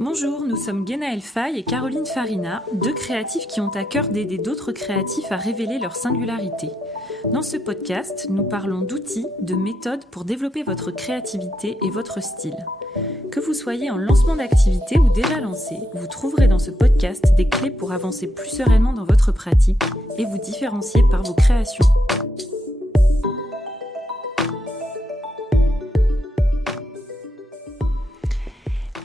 Bonjour, nous sommes Guénaëlle Faye et Caroline Farina, deux créatifs qui ont à cœur d'aider d'autres créatifs à révéler leur singularité. Dans ce podcast, nous parlons d'outils, de méthodes pour développer votre créativité et votre style. Que vous soyez en lancement d'activité ou déjà lancé, vous trouverez dans ce podcast des clés pour avancer plus sereinement dans votre pratique et vous différencier par vos créations.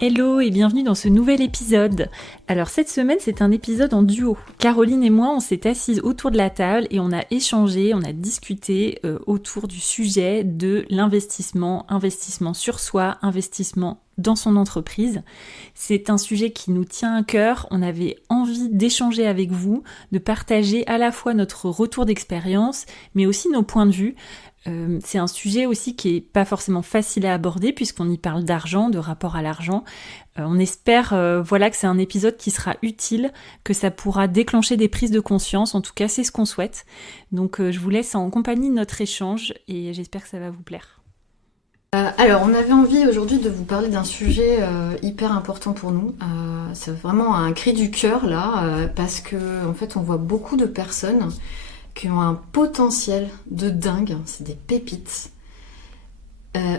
Hello et bienvenue dans ce nouvel épisode. Alors cette semaine c'est un épisode en duo. Caroline et moi on s'est assises autour de la table et on a échangé, on a discuté autour du sujet de l'investissement, investissement sur soi, investissement dans son entreprise. C'est un sujet qui nous tient à cœur, on avait envie d'échanger avec vous, de partager à la fois notre retour d'expérience mais aussi nos points de vue. C'est un sujet aussi qui est pas forcément facile à aborder puisqu'on y parle d'argent, de rapport à l'argent. On espère que c'est un épisode qui sera utile, que ça pourra déclencher des prises de conscience. En tout cas, c'est ce qu'on souhaite. Donc je vous laisse en compagnie de notre échange et j'espère que ça va vous plaire. Alors, on avait envie aujourd'hui de vous parler d'un sujet hyper important pour nous. C'est vraiment un cri du cœur là, parce que en fait, on voit beaucoup de personnes qui ont un potentiel de dingue, c'est des pépites,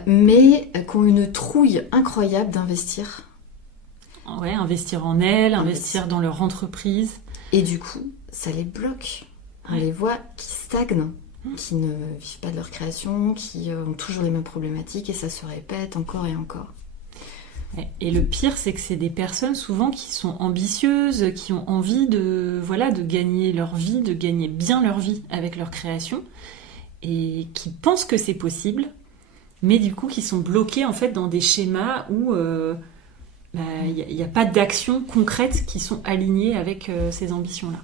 mais qui ont une trouille incroyable d'investir. Ouais, investir en elles, investir dans leur entreprise. Et du coup, ça les bloque. On les voit qui stagnent, qui ne vivent pas de leur création, qui ont toujours les mêmes problématiques et ça se répète encore et encore. Et le pire, c'est que c'est des personnes souvent qui sont ambitieuses, qui ont envie de gagner leur vie, de gagner bien leur vie avec leur création, et qui pensent que c'est possible, mais du coup qui sont bloqués en fait dans des schémas où il n'y a pas d'actions concrètes qui sont alignées avec ces ambitions-là.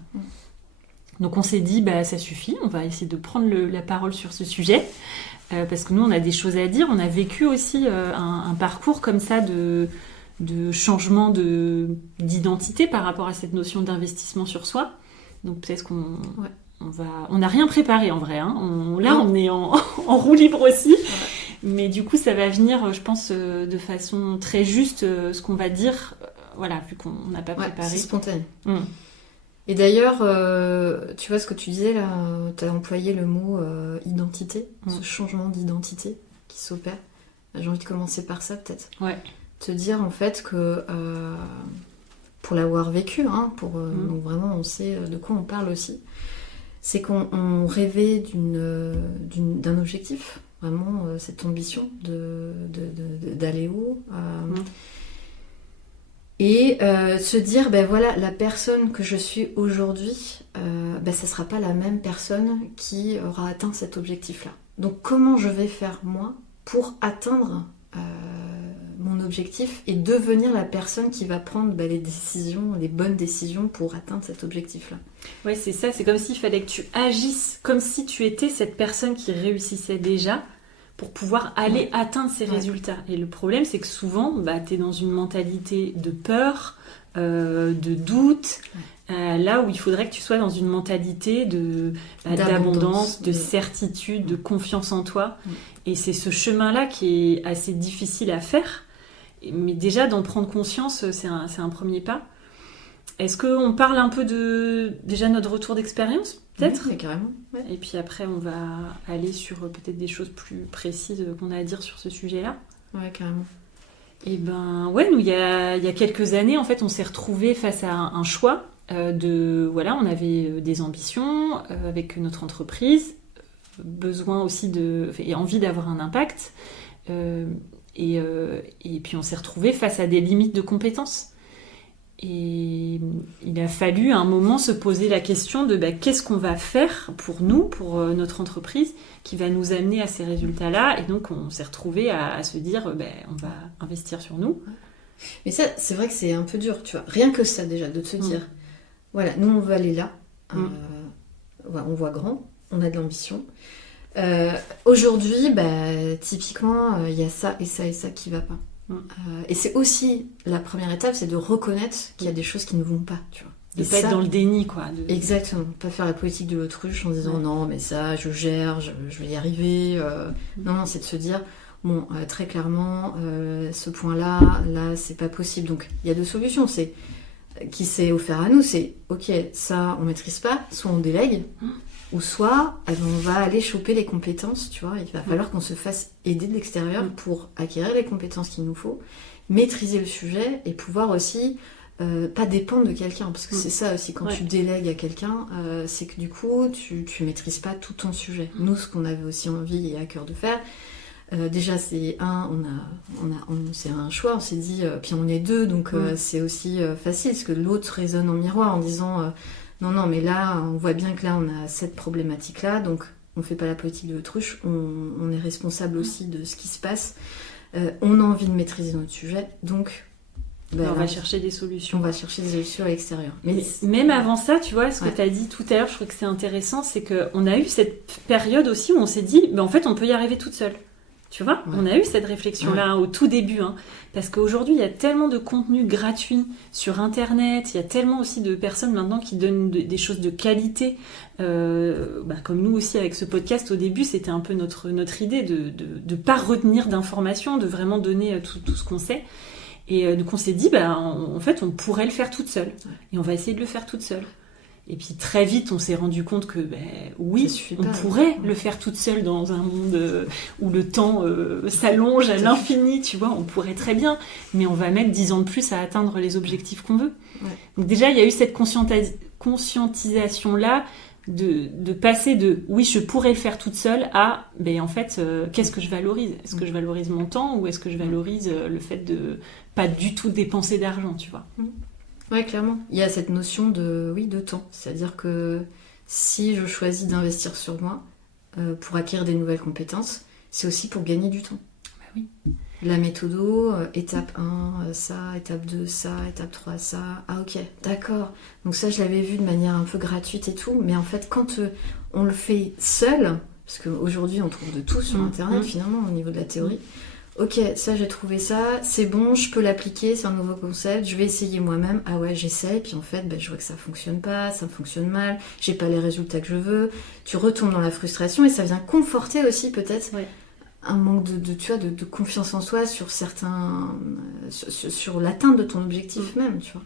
Donc on s'est dit, ça suffit, on va essayer de prendre la parole sur ce sujet. Parce que nous, on a des choses à dire. On a vécu aussi un parcours comme ça de changement d'identité par rapport à cette notion d'investissement sur soi. Donc peut-être on n'a rien préparé en vrai. Hein. On est en roue libre aussi. Ouais. Mais du coup, ça va venir, je pense, de façon très juste, ce qu'on va dire. Vu qu'on n'a pas préparé. C'est spontané. Et d'ailleurs, tu vois ce que tu disais là, tu as employé le mot identité, ce changement d'identité qui s'opère. J'ai envie de commencer par ça peut-être. Ouais. Te dire en fait que, pour l'avoir vécu, donc vraiment on sait de quoi on parle aussi, c'est qu'on rêvait d'un objectif, vraiment cette ambition d'aller haut. Et se dire, la personne que je suis aujourd'hui, ça sera pas la même personne qui aura atteint cet objectif-là. Donc comment je vais faire moi pour atteindre mon objectif et devenir la personne qui va prendre les bonnes décisions pour atteindre cet objectif-là. Ouais, c'est ça, c'est comme s'il fallait que tu agisses comme si tu étais cette personne qui réussissait déjà, pour pouvoir aller atteindre ces résultats. Et le problème, c'est que souvent, tu es dans une mentalité de peur, de doute, là où il faudrait que tu sois dans une mentalité d'abondance, de certitude, de confiance en toi. Et c'est ce chemin-là qui est assez difficile à faire. Mais déjà, d'en prendre conscience, c'est un premier pas. Est-ce qu'on parle un peu de déjà notre retour d'expérience, peut-être ? Oui, carrément. Ouais. Et puis après, on va aller sur peut-être des choses plus précises qu'on a à dire sur ce sujet-là. Ouais, carrément. Et nous, il y a quelques années, en fait, on s'est retrouvés face à un choix on avait des ambitions avec notre entreprise, besoin aussi et envie d'avoir un impact. Et puis, on s'est retrouvés face à des limites de compétences. Et il a fallu à un moment se poser la question de qu'est-ce qu'on va faire pour nous, pour notre entreprise, qui va nous amener à ces résultats-là. Et donc, on s'est retrouvés à se dire, on va investir sur nous. Mais ça, c'est vrai que c'est un peu dur, tu vois. Rien que ça, déjà, de te dire, nous, on veut aller là. On voit grand, on a de l'ambition. Aujourd'hui, typiquement, il y a ça et ça et ça qui va pas. Et c'est aussi la première étape, c'est de reconnaître qu'il y a des choses qui ne vont pas, tu vois. De pas être dans le déni, quoi. Exactement, pas faire la politique de l'autruche en disant non, mais ça, je gère, je vais y arriver. Non, c'est de se dire bon, très clairement, ce point-là, là, c'est pas possible. Donc, il y a deux solutions. C'est qui s'est offert à nous, c'est ok, ça, on maîtrise pas, soit on délègue, ou soit on va aller choper les compétences, tu vois. Il va falloir qu'on se fasse aider de l'extérieur pour acquérir les compétences qu'il nous faut, maîtriser le sujet et pouvoir aussi pas dépendre de quelqu'un, parce que c'est ça aussi, quand tu délègues à quelqu'un, c'est que du coup, tu maîtrises pas tout ton sujet. Nous, ce qu'on avait aussi envie et à cœur de faire, déjà, c'est c'est un choix, on s'est dit, puis on est deux, donc c'est aussi facile, parce que l'autre résonne en miroir en disant non, mais là, on voit bien que là, on a cette problématique-là, donc on fait pas la politique de l'autruche, on est responsable aussi de ce qui se passe, on a envie de maîtriser notre sujet, donc on va chercher des solutions. On va chercher des solutions à l'extérieur. Mais même avant ça, tu vois, ce que tu as dit tout à l'heure, je trouve que c'est intéressant, c'est qu'on a eu cette période aussi où on s'est dit, en fait, on peut y arriver toute seule. Tu vois, on a eu cette réflexion-là au tout début, parce qu'aujourd'hui, il y a tellement de contenu gratuit sur Internet, il y a tellement aussi de personnes maintenant qui donnent des choses de qualité, comme nous aussi avec ce podcast, au début, c'était un peu notre idée de ne pas retenir d'informations, de vraiment donner tout ce qu'on sait. Et donc on s'est dit, en fait, on pourrait le faire toute seule, et on va essayer de le faire toute seule. Et puis très vite, on s'est rendu compte que oui, on pourrait le faire toute seule dans un monde où le temps s'allonge à l'infini, tu vois, on pourrait très bien, mais on va mettre 10 ans de plus à atteindre les objectifs qu'on veut. Ouais. Donc déjà, il y a eu cette conscientisation-là de passer de « oui, je pourrais le faire toute seule » à en fait, qu'est-ce que je valorise ? Est-ce que je valorise mon temps ou est-ce que je valorise le fait de pas du tout dépenser d'argent, tu vois ? Oui, clairement. Il y a cette notion de temps. C'est-à-dire que si je choisis d'investir sur moi pour acquérir des nouvelles compétences, c'est aussi pour gagner du temps. Bah oui. La méthodo, étape 1, ça, étape 2, ça, étape 3, ça. Ah ok, d'accord. Donc ça, je l'avais vu de manière un peu gratuite et tout. Mais en fait, quand on le fait seul, parce qu'aujourd'hui, on trouve de tout sur Internet, finalement, au niveau de la théorie, ok, ça j'ai trouvé ça, c'est bon, je peux l'appliquer, c'est un nouveau concept, je vais essayer moi-même. Ah ouais, j'essaye, puis en fait, je vois que ça fonctionne pas, ça fonctionne mal, j'ai pas les résultats que je veux. Tu retombes dans la frustration et ça vient conforter aussi peut-être un manque de confiance en soi sur sur l'atteinte de ton objectif même, tu vois.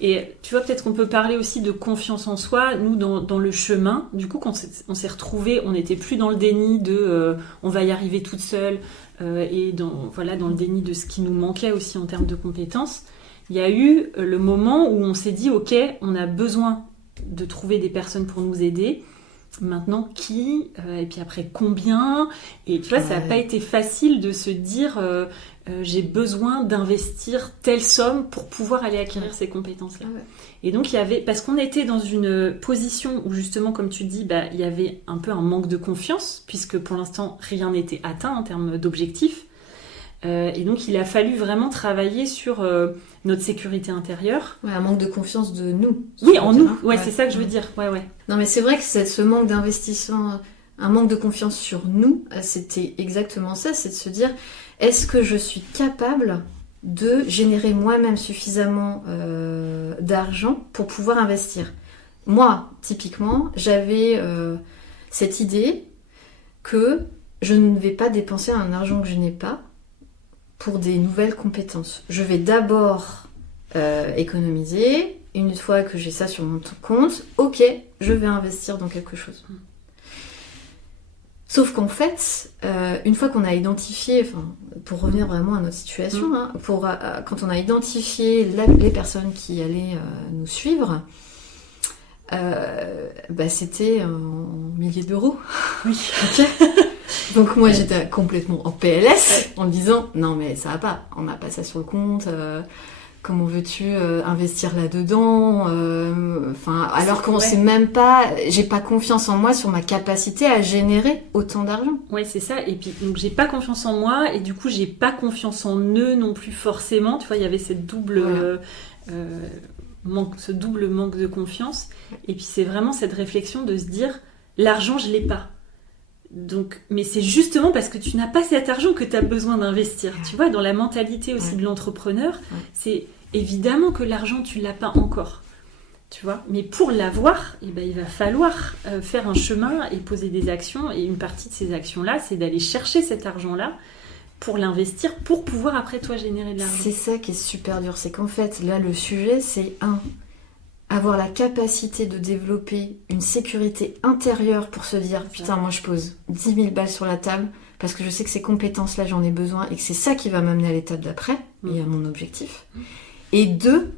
Et tu vois, peut-être qu'on peut parler aussi de confiance en soi, nous dans le chemin, du coup quand on s'est retrouvés, on n'était plus dans le déni de on va y arriver toute seule, et dans le déni de ce qui nous manquait aussi en termes de compétences. Il y a eu le moment où on s'est dit ok, on a besoin de trouver des personnes pour nous aider. Maintenant qui, et puis après combien, et tu vois, ça n'a pas été facile de se dire j'ai besoin d'investir telle somme pour pouvoir aller acquérir ces compétences-là. Et donc il y avait, parce qu'on était dans une position où justement, comme tu dis, il y avait un peu un manque de confiance, puisque pour l'instant rien n'était atteint en termes d'objectifs. Et donc il a fallu vraiment travailler sur notre sécurité intérieure. Ouais, un manque de confiance de nous. Oui, en nous. Ouais, c'est ça que je veux dire. Ouais. Non, mais c'est vrai que ce manque d'investissement, un manque de confiance sur nous, c'était exactement ça, c'est de se dire, est-ce que je suis capable de générer moi-même suffisamment d'argent pour pouvoir investir ? Moi, typiquement, j'avais cette idée que je ne vais pas dépenser un argent que je n'ai pas pour des nouvelles compétences. Je vais d'abord économiser. Une fois que j'ai ça sur mon compte, ok, je vais investir dans quelque chose. Sauf qu'en fait, une fois qu'on a identifié, pour revenir vraiment à notre situation, quand on a identifié les personnes qui allaient nous suivre, c'était en milliers d'euros. Oui. Ok. Donc moi j'étais complètement en PLS en me disant non mais ça va pas, on n'a pas ça sur le compte, comment veux-tu investir là-dedans, alors qu'on sait même pas, j'ai pas confiance en moi sur ma capacité à générer autant d'argent. Ouais, c'est ça. Et puis donc j'ai pas confiance en moi et du coup j'ai pas confiance en eux non plus forcément. Tu vois, il y avait cette double ce double manque de confiance. Et puis c'est vraiment cette réflexion de se dire l'argent je l'ai pas. Donc, mais c'est justement parce que tu n'as pas cet argent que tu as besoin d'investir. Tu vois, dans la mentalité aussi de l'entrepreneur, c'est évidemment que l'argent, tu ne l'as pas encore. Tu vois, mais pour l'avoir, il va falloir faire un chemin et poser des actions. Et une partie de ces actions-là, c'est d'aller chercher cet argent-là pour l'investir, pour pouvoir après toi générer de l'argent. C'est ça qui est super dur, c'est qu'en fait, là, le sujet, c'est avoir la capacité de développer une sécurité intérieure pour se dire « Putain, moi, je pose 10 000 balles sur la table parce que je sais que ces compétences-là, j'en ai besoin et que c'est ça qui va m'amener à l'étape d'après et à mon objectif. » Et 2,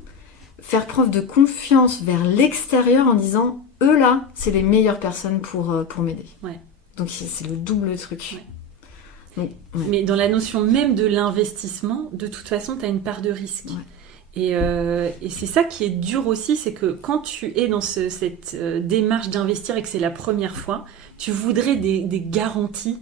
faire preuve de confiance vers l'extérieur en disant « Eux, là, c'est les meilleures personnes pour m'aider. Ouais. » Donc, c'est le double truc. Ouais. Donc, ouais. Mais dans la notion même de l'investissement, de toute façon, tu as une part de risque. Ouais. Et c'est ça qui est dur aussi, c'est que quand tu es dans cette démarche d'investir et que c'est la première fois, tu voudrais des garanties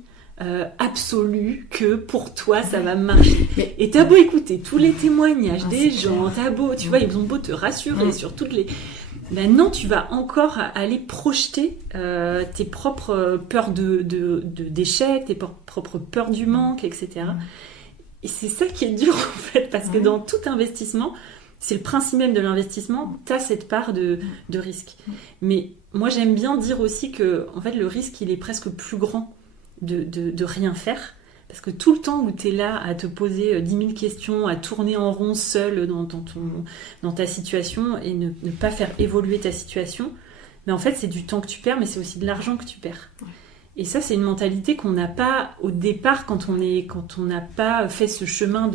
absolues que pour toi ça va marcher. Et t'as beau écouter tous les témoignages des gens, t'as beau, tu vois, ils ont beau te rassurer sur toutes les... Maintenant, tu vas encore aller projeter tes propres peurs d'échec, tes propres peurs du manque, etc. Et c'est ça qui est dur en fait, parce que dans tout investissement, c'est le principe même de l'investissement, tu as cette part de risque. Mais moi j'aime bien dire aussi que en fait, le risque il est presque plus grand de rien faire, parce que tout le temps où tu es là à te poser 10 000 questions, à tourner en rond seul dans ta situation et ne pas faire évoluer ta situation, mais en fait c'est du temps que tu perds, mais c'est aussi de l'argent que tu perds. Et ça, c'est une mentalité qu'on n'a pas au départ quand on n'a pas fait ce chemin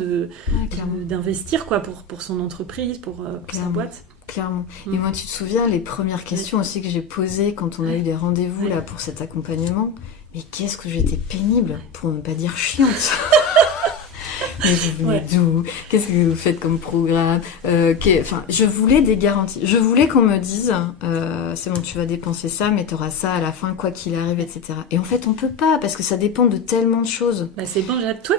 d'investir quoi, pour son entreprise, pour sa boîte. Clairement. Et moi, tu te souviens, les premières questions aussi que j'ai posées quand on a eu des rendez-vous là, pour cet accompagnement, mais qu'est-ce que j'étais pénible, pour ne pas dire chiante. Mais vous venez d'où? Qu'est-ce que vous faites comme programme? Enfin, je voulais des garanties. Je voulais qu'on me dise, c'est bon, tu vas dépenser ça, mais tu auras ça à la fin, quoi qu'il arrive, etc. Et en fait, on peut pas, parce que ça dépend de tellement de choses. Bah, c'est bon, toi,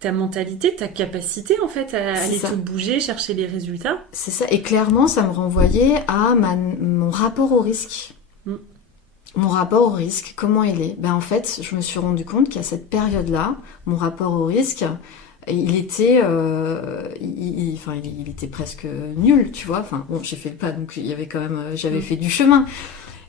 ta mentalité, ta capacité, en fait, à aller te bouger, chercher les résultats. C'est ça. Et clairement, ça me renvoyait à mon rapport au risque. Mon rapport au risque, comment il est? En fait, je me suis rendu compte qu'à cette période-là, mon rapport au risque... il était il était presque nul, tu vois. Enfin bon, j'ai fait le pas, donc il y avait quand même, j'avais fait du chemin,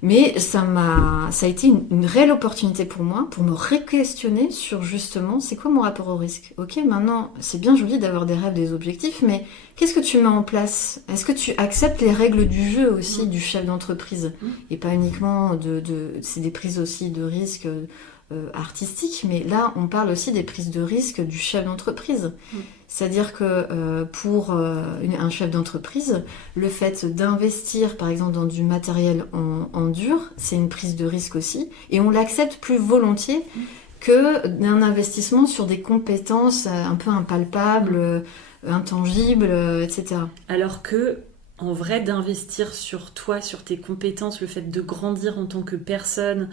mais ça a été une réelle opportunité pour moi pour me re-questionner sur justement c'est quoi mon rapport au risque. Ok, maintenant c'est bien joli d'avoir des rêves, des objectifs, mais qu'est-ce que tu mets en place? Est-ce que tu acceptes les règles du jeu aussi du chef d'entreprise et pas uniquement c'est des prises aussi de risque artistique, mais là on parle aussi des prises de risque du chef d'entreprise. C'est-à-dire que pour un chef d'entreprise, le fait d'investir par exemple dans du matériel en dur, c'est une prise de risque aussi, et on l'accepte plus volontiers que d'un investissement sur des compétences un peu impalpables, intangibles, etc. Alors que en vrai, d'investir sur toi, sur tes compétences, le fait de grandir en tant que personne,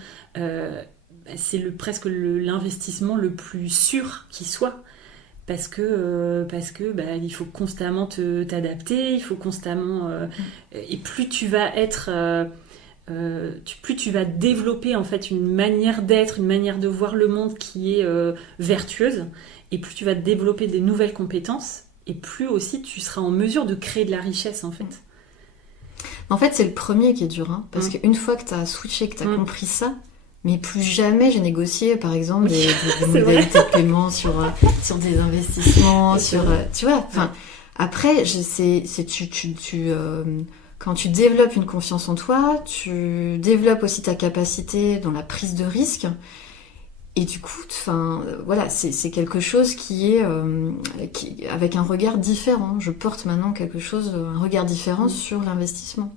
c'est presque l'investissement le plus sûr qui soit, parce que il faut constamment t'adapter, il faut constamment et plus tu vas être plus tu vas développer en fait une manière d'être, une manière de voir le monde qui est vertueuse, et plus tu vas développer des nouvelles compétences, et plus aussi tu seras en mesure de créer de la richesse en fait. En fait, c'est le premier qui est dur, parce qu'une fois que tu as switché, que tu as compris ça, mais plus jamais j'ai négocié, par exemple, des modalités de paiement sur des investissements, tu vois. Enfin, après, quand tu développes une confiance en toi, tu développes aussi ta capacité dans la prise de risque. Et du coup, voilà, c'est quelque chose qui est avec un regard différent. Je porte maintenant un regard différent sur l'investissement.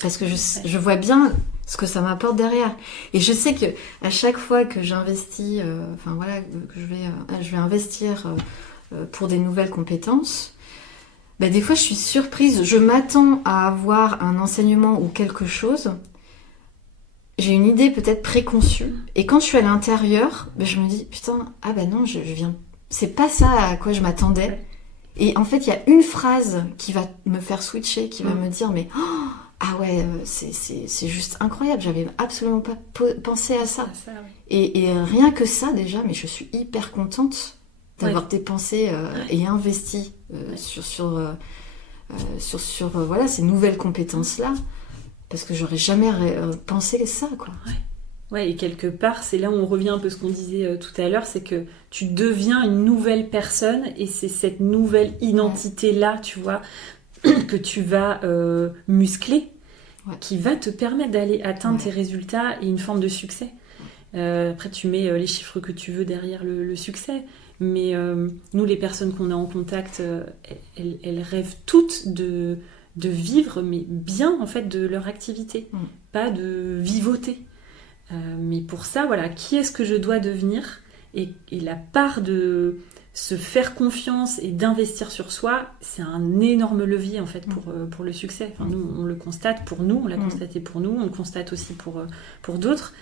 Parce que je vois bien ce que ça m'apporte derrière. Et je sais que à chaque fois que j'investis, que je vais investir pour des nouvelles compétences, des fois je suis surprise. Je m'attends à avoir un enseignement ou quelque chose. J'ai une idée peut-être préconçue. Et quand je suis à l'intérieur, je me dis, putain, non, je viens... C'est pas ça à quoi je m'attendais. Et en fait, il y a une phrase qui va me faire switcher, qui va me dire, mais... c'est juste incroyable, j'avais absolument pas pensé à ça. Et rien que ça déjà, mais je suis hyper contente d'avoir dépensé et investi sur voilà, ces nouvelles compétences-là, parce que j'aurais jamais pensé ça, quoi. Ouais, et quelque part, c'est là où on revient un peu à ce qu'on disait tout à l'heure, c'est que tu deviens une nouvelle personne et c'est cette nouvelle identité-là, tu vois, que tu vas muscler, qui va te permettre d'aller atteindre tes résultats et une forme de succès. Après, tu mets les chiffres que tu veux derrière le succès, mais nous, les personnes qu'on a en contact, elles rêvent toutes de vivre, mais bien, en fait, de leur activité, pas de vivoter. Mais pour ça, voilà, qui est-ce que je dois devenir, et la part de se faire confiance et d'investir sur soi, c'est un énorme levier en fait pour le succès. Enfin, nous, on le constate pour nous, on l'a constaté pour nous, on le constate aussi pour d'autres.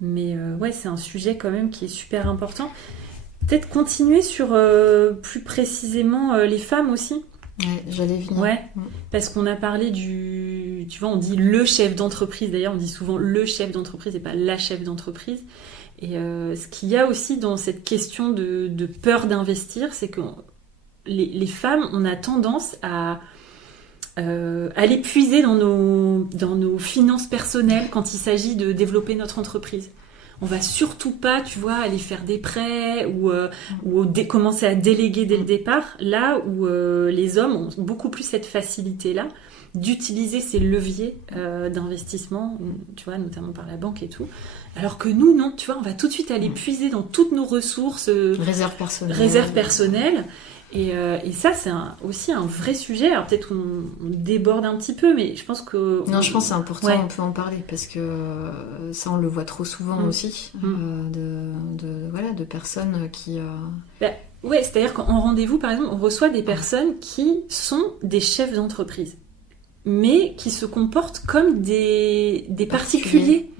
Mais ouais, c'est un sujet quand même qui est super important. Peut-être continuer sur plus précisément les femmes aussi. Ouais, j'allais venir. Ouais, parce qu'on a parlé du... Tu vois, on dit le chef d'entreprise. D'ailleurs, on dit souvent le chef d'entreprise et pas la chef d'entreprise. Et ce qu'il y a aussi dans cette question de peur d'investir, c'est que les femmes, on a tendance à l'épuiser dans nos finances personnelles quand il s'agit de développer notre entreprise. On va surtout pas, tu vois, aller faire des prêts ou commencer à déléguer dès le départ, là où les hommes ont beaucoup plus cette facilité-là d'utiliser ces leviers d'investissement, tu vois, notamment par la banque et tout. Alors que nous, non, tu vois, on va tout de suite aller puiser dans toutes nos ressources. Réserve personnelle. Et ça, c'est aussi un vrai sujet. Alors peut-être qu'on déborde un petit peu, mais je pense que... Non, je pense que c'est important, on peut en parler, parce que ça, on le voit trop souvent aussi, de personnes qui... Ouais, c'est-à-dire qu'en rendez-vous, par exemple, on reçoit des personnes qui sont des chefs d'entreprise, mais qui se comportent comme des particuliers.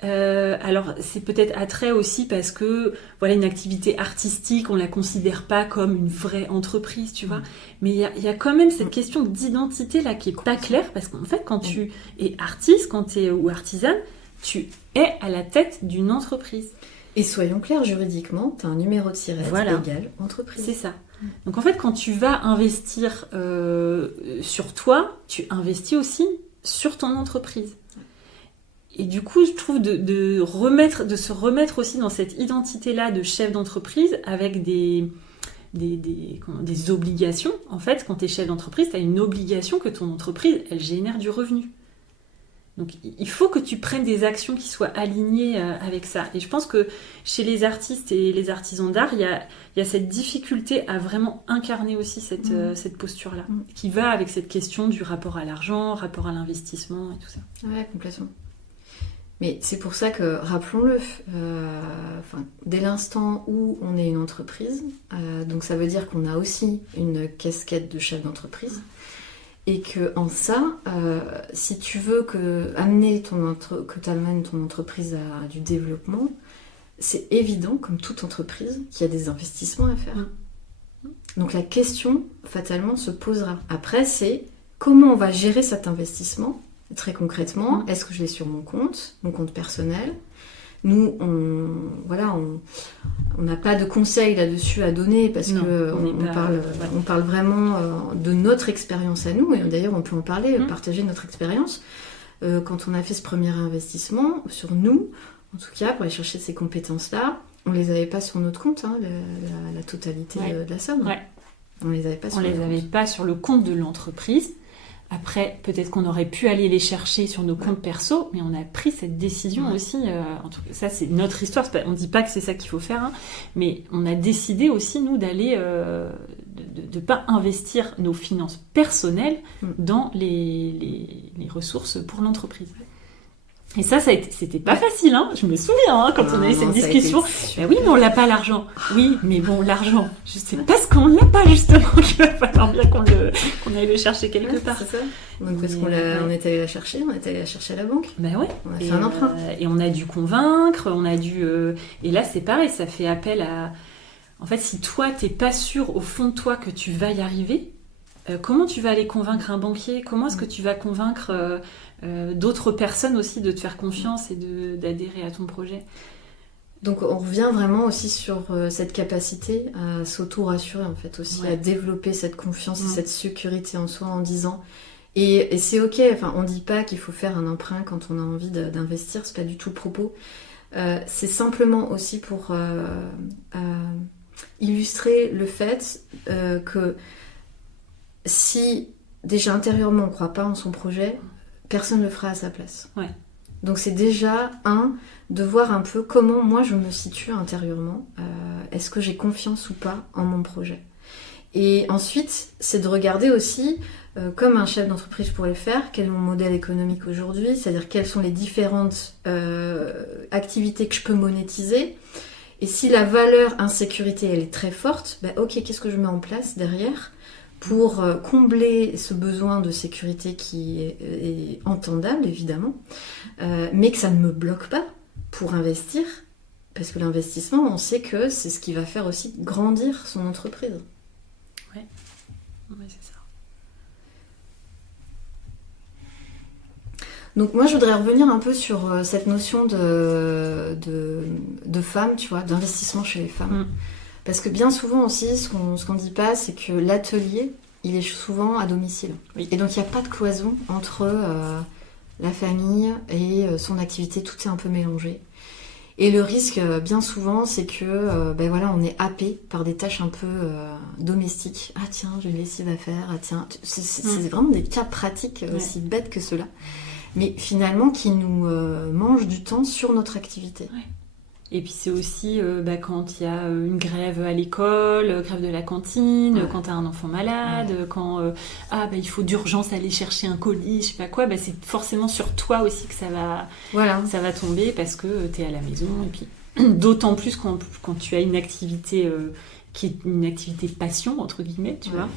Alors c'est peut-être attrait aussi parce que voilà, une activité artistique, on la considère pas comme une vraie entreprise, tu vois. Mais il y a quand même cette question d'identité là qui est pas claire, parce qu'en fait quand tu es artiste, ou artisane, tu es à la tête d'une entreprise. Et soyons clairs, juridiquement, tu as un numéro de SIRET égal entreprise. C'est ça. Donc en fait, quand tu vas investir sur toi, tu investis aussi sur ton entreprise. Et du coup, je trouve de se remettre aussi dans cette identité-là de chef d'entreprise avec des obligations. En fait, quand tu es chef d'entreprise, tu as une obligation que ton entreprise, elle génère du revenu. Donc, il faut que tu prennes des actions qui soient alignées avec ça. Et je pense que chez les artistes et les artisans d'art, il y a cette difficulté à vraiment incarner aussi cette posture-là, qui va avec cette question du rapport à l'argent, rapport à l'investissement et tout ça. Ouais, complètement. Mais c'est pour ça que, rappelons-le, dès l'instant où on est une entreprise, donc ça veut dire qu'on a aussi une casquette de chef d'entreprise, et que en ça, si tu veux que tu amènes ton entreprise à du développement, c'est évident, comme toute entreprise, qu'il y a des investissements à faire. Donc la question, fatalement, se posera. Après, c'est comment on va gérer cet investissement. Très concrètement, est-ce que je l'ai sur mon compte personnel ? Nous, on n'a pas de conseils là-dessus à donner, parce on parle vraiment de notre expérience à nous, et d'ailleurs on peut en parler, partager notre expérience. Quand on a fait ce premier investissement sur nous, en tout cas pour aller chercher ces compétences-là, on les avait pas sur notre compte, la totalité de la somme. Ouais. On les avait pas sur le compte de l'entreprise. Après, peut-être qu'on aurait pu aller les chercher sur nos comptes perso, mais on a pris cette décision aussi. En tout cas, ça, c'est notre histoire. On ne dit pas que c'est ça qu'il faut faire, mais on a décidé aussi, nous, d'aller de pas investir nos finances personnelles dans les ressources pour l'entreprise. Et ça c'était pas facile, je me souviens, quand on a eu cette discussion. Oui, mais on l'a pas l'argent. Oui, mais bon, l'argent, je sais parce qu'on l'a pas justement qu'il va falloir bien qu'on aille le chercher quelque part. C'est ça. Donc parce qu'on est allé la chercher, à la banque. Ben ouais. On a fait un emprunt. Et on a dû convaincre, et là c'est pareil, ça fait appel à... En fait, si toi t'es pas sûr au fond de toi que tu vas y arriver, comment tu vas aller convaincre un banquier ? Comment est-ce que tu vas convaincre d'autres personnes aussi de te faire confiance et d'adhérer à ton projet ? Donc on revient vraiment aussi sur cette capacité à s'auto-rassurer, en fait, aussi à développer cette confiance et cette sécurité en soi, en disant Et c'est ok, enfin, on dit pas qu'il faut faire un emprunt quand on a envie d'investir, c'est pas du tout le propos. C'est simplement aussi pour illustrer le fait que si déjà intérieurement on croit pas en son projet, personne ne le fera à sa place. Ouais. Donc c'est déjà de voir un peu comment moi je me situe intérieurement. Est-ce que j'ai confiance ou pas en mon projet? Et ensuite, c'est de regarder aussi, comme un chef d'entreprise pourrait le faire, quel est mon modèle économique aujourd'hui, c'est-à-dire quelles sont les différentes activités que je peux monétiser. Et si la valeur insécurité, elle est très forte, ok, qu'est-ce que je mets en place derrière pour combler ce besoin de sécurité qui est entendable, évidemment, mais que ça ne me bloque pas pour investir, parce que l'investissement, on sait que c'est ce qui va faire aussi grandir son entreprise. Ouais, c'est ça. Donc moi, je voudrais revenir un peu sur cette notion de femmes, tu vois, d'investissement chez les femmes. Parce que bien souvent aussi, ce qu'on dit pas, c'est que l'atelier, il est souvent à domicile. Oui. Et donc, il n'y a pas de cloison entre la famille et son activité. Tout est un peu mélangé. Et le risque, bien souvent, c'est que voilà, on est happé par des tâches un peu domestiques. Ah tiens, j'ai une lessive à faire. Ah tiens, c'est vraiment des cas pratiques aussi bêtes que cela. Mais finalement, qui nous mangent du temps sur notre activité. Ouais. Et puis c'est aussi quand il y a une grève à l'école, grève de la cantine, quand tu as un enfant malade, quand il faut d'urgence aller chercher un colis, je sais pas quoi, c'est forcément sur toi aussi que ça va tomber parce que tu es à la maison. Et puis d'autant plus quand tu as une activité qui est une activité passion, entre guillemets, tu vois,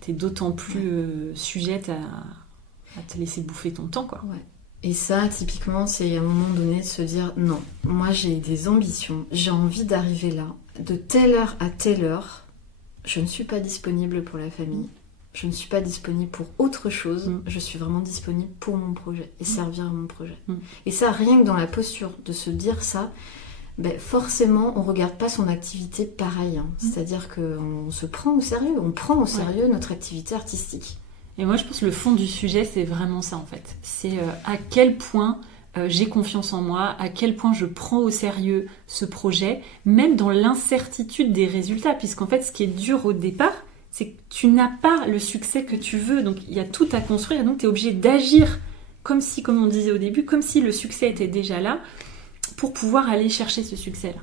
tu es d'autant plus sujette à te laisser bouffer ton temps, quoi. Ouais. Et ça, typiquement, c'est à un moment donné de se dire non, moi j'ai des ambitions, j'ai envie d'arriver là, de telle heure à telle heure, je ne suis pas disponible pour la famille, je ne suis pas disponible pour autre chose, je suis vraiment disponible pour mon projet et servir à mon projet. Et ça, rien que dans la posture de se dire ça, forcément, on ne regarde pas son activité pareil. C'est-à-dire qu'on se prend au sérieux, on prend au sérieux notre activité artistique. Et moi, je pense que le fond du sujet, c'est vraiment ça, en fait. C'est à quel point j'ai confiance en moi, à quel point je prends au sérieux ce projet, même dans l'incertitude des résultats. Puisqu'en fait, ce qui est dur au départ, c'est que tu n'as pas le succès que tu veux. Donc, il y a tout à construire. Et donc, tu es obligé d'agir comme on disait au début, comme si le succès était déjà là, pour pouvoir aller chercher ce succès-là.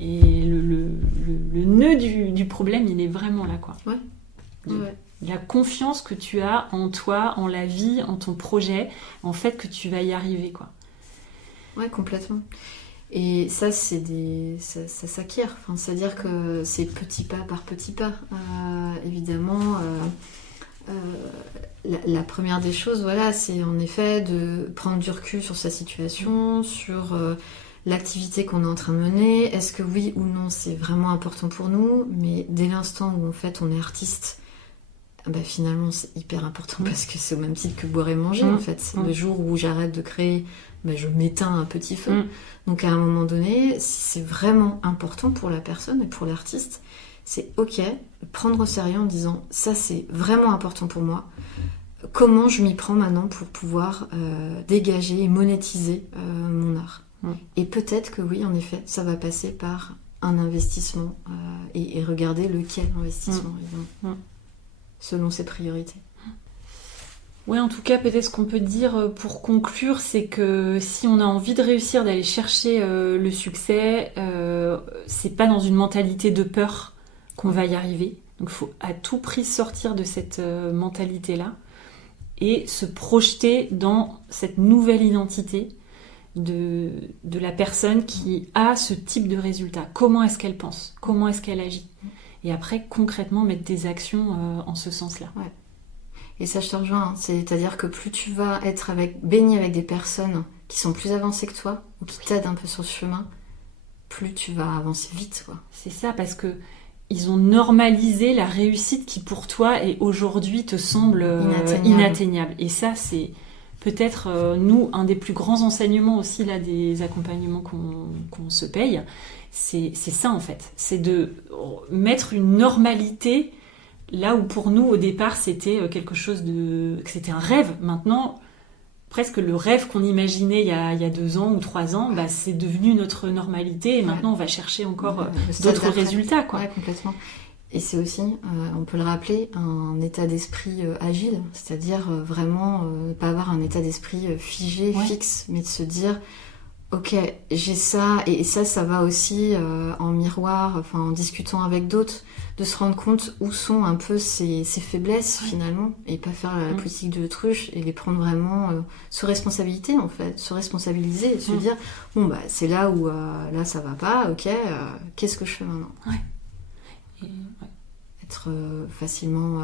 Et le nœud du problème, il est vraiment là, quoi. Ouais. La confiance que tu as en toi, en la vie, en ton projet, en fait que tu vas y arriver, quoi. Ouais, complètement. Et ça, ça s'acquiert. Enfin, c'est-à-dire que c'est petit pas par petit pas. Évidemment, la première des choses, voilà, c'est en effet de prendre du recul sur sa situation, sur l'activité qu'on est en train de mener. Est-ce que oui ou non, c'est vraiment important pour nous? Mais dès l'instant où en fait on est artiste, finalement c'est hyper important parce que c'est au même titre que boire et manger en fait. Le jour où j'arrête de créer, je m'éteins un petit feu. Donc à un moment donné, si c'est vraiment important pour la personne et pour l'artiste, c'est ok, prendre au sérieux en disant ça c'est vraiment important pour moi. Comment je m'y prends maintenant pour pouvoir dégager et monétiser mon art. Et peut-être que oui, en effet, ça va passer par un investissement et regarder lequel investissement, évidemment. Selon ses priorités. Ouais, en tout cas, peut-être ce qu'on peut dire pour conclure, c'est que si on a envie de réussir, d'aller chercher le succès, c'est pas dans une mentalité de peur qu'on va y arriver. Donc il faut à tout prix sortir de cette mentalité-là et se projeter dans cette nouvelle identité de la personne qui a ce type de résultat. Comment est-ce qu'elle pense? Comment est-ce qu'elle agit? Et après, concrètement, mettre des actions en ce sens-là. Ouais. Et ça, je te rejoins. C'est-à-dire que plus tu vas être baigné avec des personnes qui sont plus avancées que toi, ou qui t'aident un peu sur ce chemin, plus tu vas avancer vite, quoi. C'est ça, parce que ils ont normalisé la réussite qui, pour toi, et aujourd'hui, te semble inatteignable. Et ça, c'est peut-être, nous, un des plus grands enseignements aussi, là, des accompagnements qu'on se paye. C'est ça, en fait. C'est de mettre une normalité Là où pour nous, au départ, c'était quelque chose que c'était un rêve. Maintenant, presque le rêve qu'on imaginait il y a 2 ans ou 3 ans, bah, c'est devenu notre normalité. Et maintenant, on va chercher encore d'autres résultats, quoi. Ouais, complètement. Et c'est aussi, on peut le rappeler, un état d'esprit agile. C'est-à-dire vraiment pas avoir un état d'esprit figé, fixe, mais de se dire... Ok, j'ai ça, et ça va aussi en miroir, enfin en discutant avec d'autres, de se rendre compte où sont un peu ses faiblesses finalement, et pas faire la politique de l'autruche, et les prendre vraiment sous responsabilité en fait, se responsabiliser, et se dire, bon bah c'est là où là ça va pas, ok, qu'est-ce que je fais maintenant ? Être facilement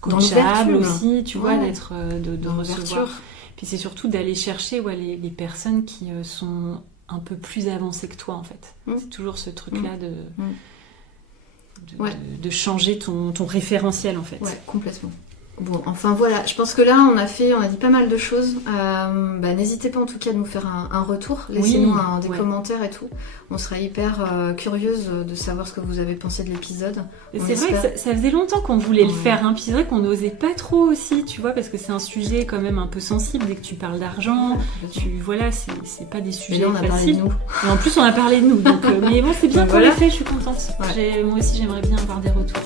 coachable aussi, tu vois, d'être de l'ouverture. recevoir. Puis c'est surtout d'aller chercher les personnes qui sont un peu plus avancées que toi, en fait. C'est toujours ce truc-là de changer ton référentiel, en fait. Ouais, complètement. Bon, enfin voilà, je pense que là on a dit pas mal de choses. N'hésitez pas en tout cas à nous faire un retour, laissez-nous des commentaires et tout. On sera hyper curieuse de savoir ce que vous avez pensé de l'épisode. C'est vrai que ça faisait longtemps qu'on voulait le faire, hein. Puis c'est vrai qu'on n'osait pas trop aussi, tu vois, parce que c'est un sujet quand même un peu sensible dès que tu parles d'argent. C'est pas des sujets faciles. Parlé de nous. Et en plus on a parlé de nous, donc mais bon c'est bien qu'on l'ait fait, je suis contente. Ouais. Moi aussi j'aimerais bien avoir des retours.